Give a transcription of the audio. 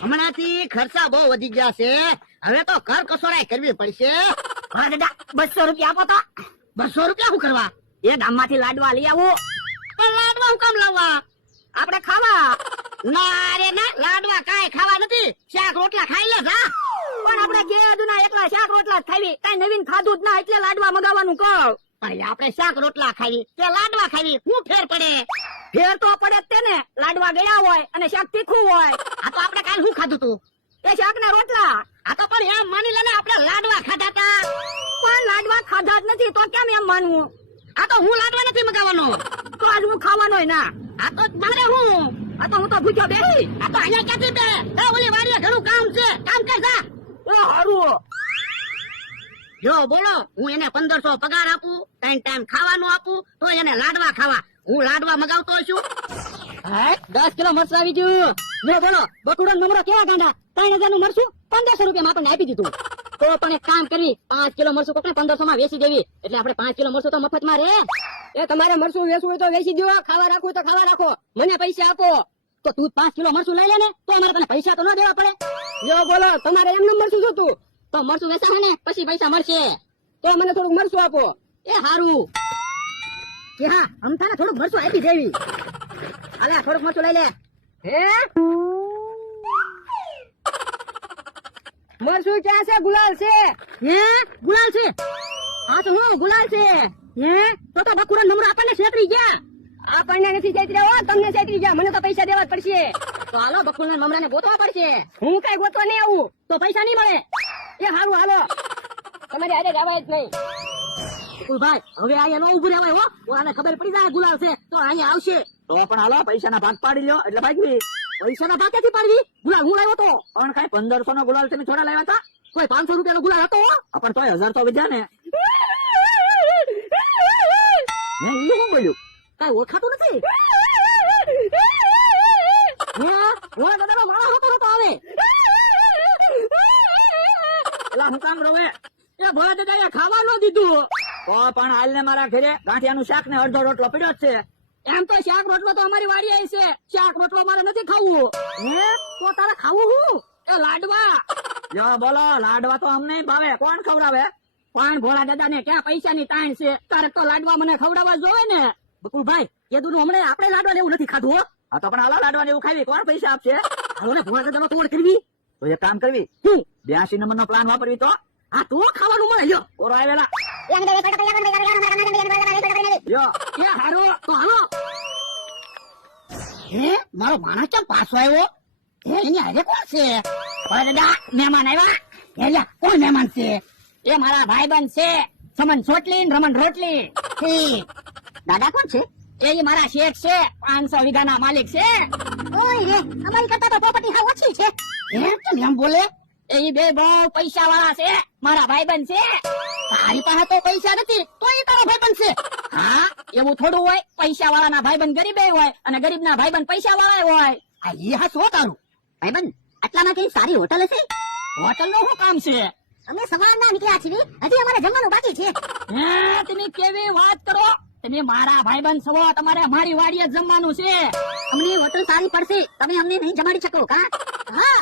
હમણાંથી ખર્ચા બહુ વધી ગયા છે. હવે તો ઘર કસોરાઈ કરવી પડશે. હા દાદા 200 રૂપિયા આપો તો. 200 રૂપિયા શું કરવા? એ ગામમાંથી લાડવા લઈ આવું. પણ લાડવા હું કામ લાવવા? આપણે ખાવા. ના રે ના, લાડવા કાંઈ ખાવા નથી. શાક રોટલા ખાઈ લે જા. પણ આપણે જે અદુના એકલા શાક રોટલા જ ખાવી, કઈ નવીન ખાધું જ ના, એટલે લાડવા મગાવવાનું કહું. પણ આપણે શાક રોટલા ખાવી કે લાડવા ખાવી, શું ફેર પડે? ફેર તો પડે જ તે ને, લાડવા ગયા હોય અને શાક તીખું હોય. આ તો આપણે કાલ શું ખાધું તું? એ શાક ના રોટલા. આ તો પણ એમ માની લે ને, આપણે લાડવા ખાધા તા. પણ લાડવા ખાધા જ નથી તો કેમ એમ માનવું? આ તો હું લાડવા નથી મગાવવાનો. તો આજ હું ખાવાનો ના. આ તો મારે હું હું તો ભૂખ્યો બેહી. આ તો અહીંયા ક્યાંથી બે? ઓલી વાડીએ ઘણું કામ છે, કામ કર જા. ઓ હારું. જો બોલો, હું એને 1500 પગાર આપું, 3 ટાઈમ ખાવાનું આપું, તો એને લાડવા ખાવા. હું લાડવા મગાવતો છું. 10 કિલો મરચું આવી ગયું. જો બોલો, બકુડો નમરો કેવા ગાંડા. 3000 નું મરચું 1500 રૂપિયા આપણને આપી દીધું. તો પણ એક કામ કરવી, 5 કિલો મરચું કોકને 1500 માં વેચી દેવી, એટલે આપણે 5 કિલો મરચું તો મફત માં રે. એ તમારે મરચું વેચવું હોય તો વેચી દો, ખાવા રાખવું તો ખાવા રાખો, મને પૈસા આપો. તો તું 5 કિલો મરચું લઈ લે ને, તો અમારે તને પૈસા તો ન દેવા પડે. જો બોલો, તમારે એમને મરચું જોતું તો મરચું વેચાશે ને પછી પૈસા મળશે. તો મને થોડુંક મરચું આપો. એ હારું કે હા, અમથાને થોડુંક મરચું આપી દેવી. હાલે થોડુંક મરચું લઈ લે. હે મરચું ક્યાં છે? ગુલાલ છે. હે ગુલાલ છે? હા તો હું ગુલાલ છે. હે તો બકુરો નંબર આપણને છેતરી ગયા. આપણને નથી છેતર્યા હો, તમને છેતરી ગયા. મને તો પૈસા દેવા જ પડશે. તો હાલો બકુરના મમરાને ગોતવા પડશે. હું કઈ ગોતવા નહીં આવું તો પૈસા નહીં મળે. એ હારું હાલો, તમારે આજે જવાય જ નહીં. ભાઈ હવે અહીંયા નો ઉભું રહેવાય હો. આને ખબર પડી જાય ગુલાલ છે તો અહીંયા આવશે. તો પણ હાલો, પૈસાના ભાગ પાડી લ્યો એટલે ભાગવી. પૈસાના ભાગ ક્યાંથી પાડવી? ગુલાલ હું લાવ્યો તો. પણ કઈ 1500 નો ગુલાલ તમે થોડા લાવ્યા હતા? કોઈ 500 રૂપિયાનો ગુલાલ હતો. પણ તોય 1000 તો વિદ્યા ને. મેં ઈ શું બોલ્યું? કઈ ઓળખાતું નથી. દાદા માણસ હતો આવે. એલા હું કામ રોવે? એ ભોળા દાદા ખાવા ન દીધું. તો પણ હાલ ને મારા ઘરે ગાંઠિયાનું શાક ને અડધો રોટલો પડ્યો જ છે. એમ તો શાક રોટલો તો અમારી વાડી આવી છે. શાક રોટલો મારે નથી ખાવું. હે તો તારે ખાવું હું? એ લાડવા. જો બોલો, લાડવા તો અમને ભાવે, કોણ ખવડાવે? પણ ભોળા દાદા ને ક્યાં પૈસાની તાણ છે? તારે તો લાડવા મને ખવડાવવા જોવે ને. બકુલભાઈ એ દૂધ હમણાં આપણે લાડવા લેવું નથી ખાધું હો. હા તો પણ હાલો, લાડવા ને એવું ખાવી, કોણ પૈસા આપશે? હાલો ને ભોળા દાદા તોડ કરવી. તો એક કામ કરવી, હું 82 નંબર નો પ્લાન વાપરવી. તો હા તો ખાવાનું મળે. લ્યો ઓરો આવેલા. લ્યો એ હારો તો હાલો. હે મારો માણસ કેમ પાછો આવ્યો? હે એની હારે કોણ છે? ભોળા દાદા મહેમાન આવ્યા. એલા કોણ મહેમાન છે? એ મારા ભાઈબંધ છે, સમન સોટલી ને રમણ રોટલી. દાદા કોણ છે? એ મારા શેઠ છે, 500 વીઘાના માલિક છે. ઓય રે, અમારી કરતા તો પ્રોપર્ટી હાવ ઓછી છે. કેમ એમ બોલે? એ બે બહુ પૈસા વાળા છે, મારા ભાઈબંધ છે. તારી પાસે તો પૈસા નથી તો એ તારો ભાઈબંધ છે. હા એવું થોડું હોય, પૈસા વાળાના ભાઈબંધ ગરીબ હોય અને ગરીબના ભાઈબંધ પૈસા વાળા હોય. આ ઈ હા શું તારું? ભાઈબંધ આટલામાં કઈ સારી હોટલ હશે? હોટલ નું શું કામ છે? અમે સવારના નીકળ્યા છીએ, હજી અમારે જમવાનું બાકી છે. હે તમે કેવી વાત કરો? તમે મારા ભાઈબંધ છો, તમારે મારી વાડીએ જમવાનું છે. અમને હોટલ સારી પડશે, તમે અમને નહીં જમાડી શકો કા? હા